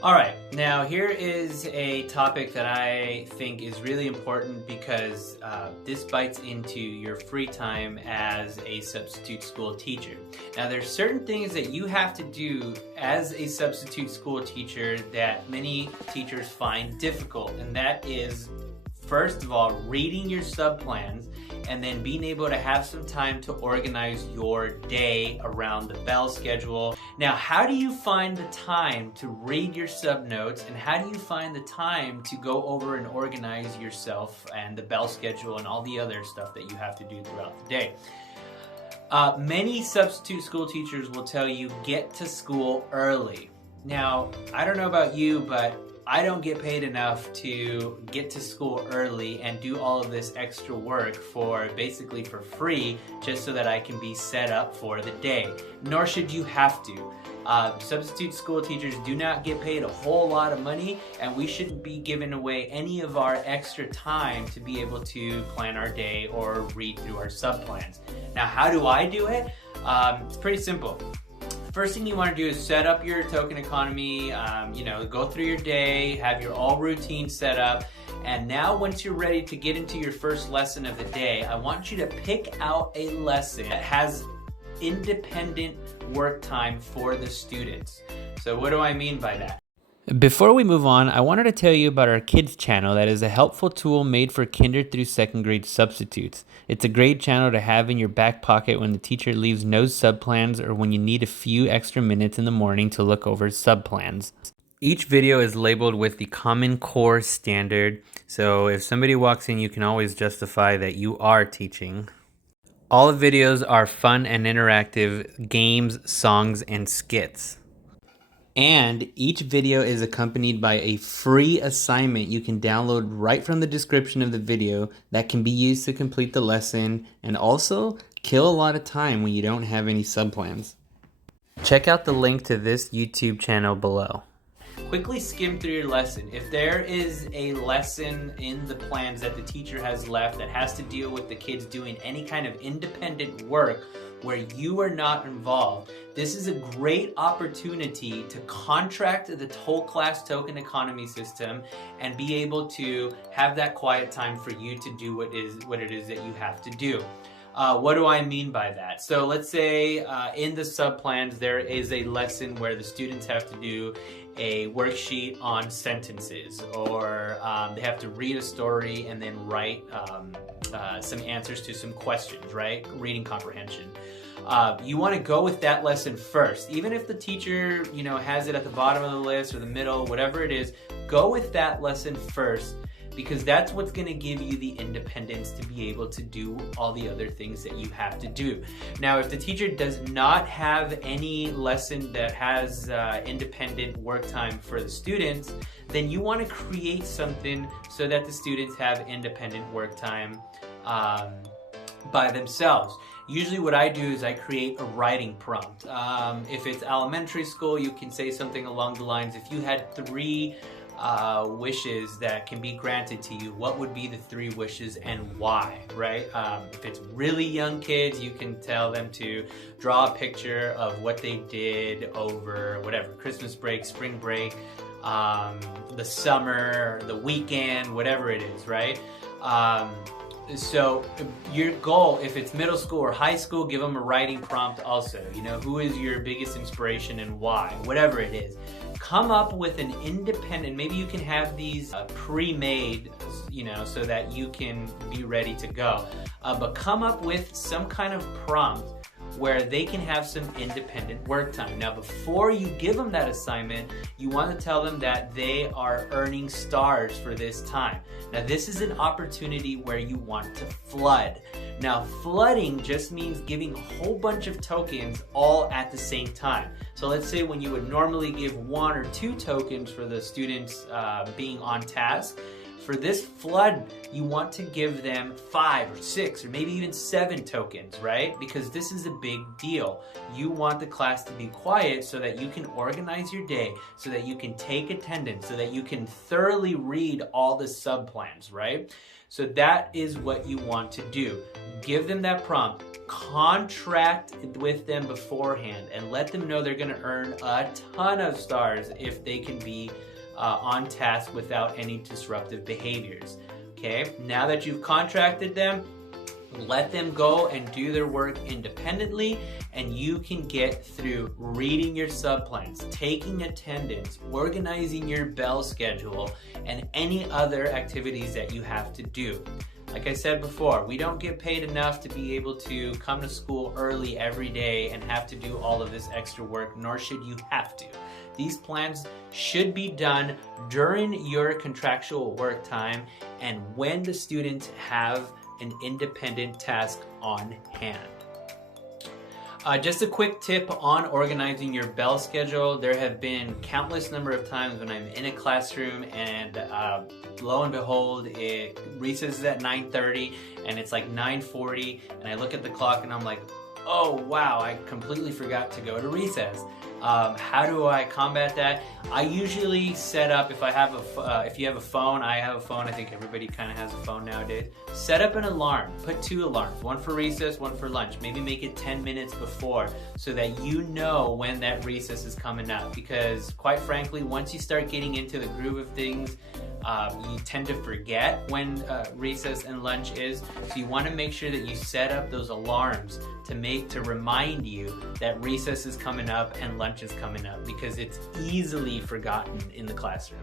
All right, now here is a topic that I think is really important because this bites into your free time as a substitute school teacher. Now there's certain things that you have to do as a substitute school teacher that many teachers find difficult, and that is, first of all, reading your subplans and then being able to have some time to organize your day around the bell schedule. Now, how do you find the time to read your sub notes, and how do you find the time to go over and organize yourself and the bell schedule and all the other stuff that you have to do throughout the day? Many substitute school teachers will tell you get to school early. Now, I don't know about you, but I don't get paid enough to get to school early and do all of this extra work for basically for free just so that I can be set up for the day. Nor should you have to. Substitute school teachers do not get paid a whole lot of money, and we shouldn't be giving away any of our extra time to be able to plan our day or read through our subplans. Now, how do I do it? It's pretty simple. First thing you want to do is set up your token economy, go through your day, have your all routine set up, and now once you're ready to get into your first lesson of the day, I want you to pick out a lesson that has independent work time for the students. So what do I mean by that? Before we move on, I wanted to tell you about our kids channel that is a helpful tool made for kinder through second grade substitutes. It's a great channel to have in your back pocket when the teacher leaves no subplans or when you need a few extra minutes in the morning to look over subplans. Each video is labeled with the Common Core standard, so if somebody walks in, you can always justify that you are teaching. All the videos are fun and interactive games, songs, and skits. And each video is accompanied by a free assignment you can download right from the description of the video that can be used to complete the lesson and also kill a lot of time when you don't have any subplans. Check out the link to this YouTube channel below. Quickly skim through your lesson. If there is a lesson in the plans that the teacher has left that has to deal with the kids doing any kind of independent work where you are not involved, this is a great opportunity to contract the whole class token economy system and be able to have that quiet time for you to do what it is that you have to do. What do I mean by that? So let's say in the subplans there is a lesson where the students have to do a worksheet on sentences, or they have to read a story and then write some answers to some questions, right? Reading comprehension. You want to go with that lesson first. Even if the teacher, has it at the bottom of the list or the middle, whatever it is, go with that lesson first, because that's what's going to give you the independence to be able to do all the other things that you have to do. Now, if the teacher does not have any lesson that has independent work time for the students, then you want to create something so that the students have independent work time by themselves. Usually what I do is I create a writing prompt. If it's elementary school, you can say something along the lines, if you had 3 wishes that can be granted to you, what would be the 3 wishes and why, right? If it's really young kids, you can tell them to draw a picture of what they did over whatever, Christmas break, spring break, the summer, the weekend, whatever it is, right? So your goal, if it's middle school or high school, give them a writing prompt also. Who is your biggest inspiration and why? Whatever it is. Come up with an independent, maybe you can have these pre-made, so that you can be ready to go. But come up with some kind of prompt where they can have some independent work time. Now, before you give them that assignment, you want to tell them that they are earning stars for this time. Now, this is an opportunity where you want to flood. Now, flooding just means giving a whole bunch of tokens all at the same time. So let's say when you would normally give 1 or 2 tokens for the students being on task, For this flood, you want to give them 5 or 6 or maybe even 7 tokens, right? Because this is a big deal. You want the class to be quiet so that you can organize your day, so that you can take attendance, so that you can thoroughly read all the subplans, right? So that is what you want to do. Give them that prompt, contract with them beforehand, and let them know they're going to earn a ton of stars if they can be on task without any disruptive behaviors. Okay, now that you've contracted them, let them go and do their work independently, and you can get through reading your subplans, taking attendance, organizing your bell schedule, and any other activities that you have to do. Like I said before, we don't get paid enough to be able to come to school early every day and have to do all of this extra work, nor should you have to. These plans should be done during your contractual work time and when the students have an independent task on hand. Just a quick tip on organizing your bell schedule. There have been countless number of times when I'm in a classroom and lo and behold, recess is at 9:30 and it's like 9:40 and I look at the clock and I'm like, oh wow, I completely forgot to go to recess. How do I combat that? I usually set up, if you have a phone, I have a phone, I think everybody kind of has a phone nowadays. Set up an alarm, put 2 alarms, one for recess, one for lunch. Maybe make it 10 minutes before so that you know when that recess is coming up. Because quite frankly, once you start getting into the groove of things, you tend to forget when recess and lunch is. So you want to make sure that you set up those alarms to remind you that recess is coming up and lunch is coming up, because it's easily forgotten in the classroom.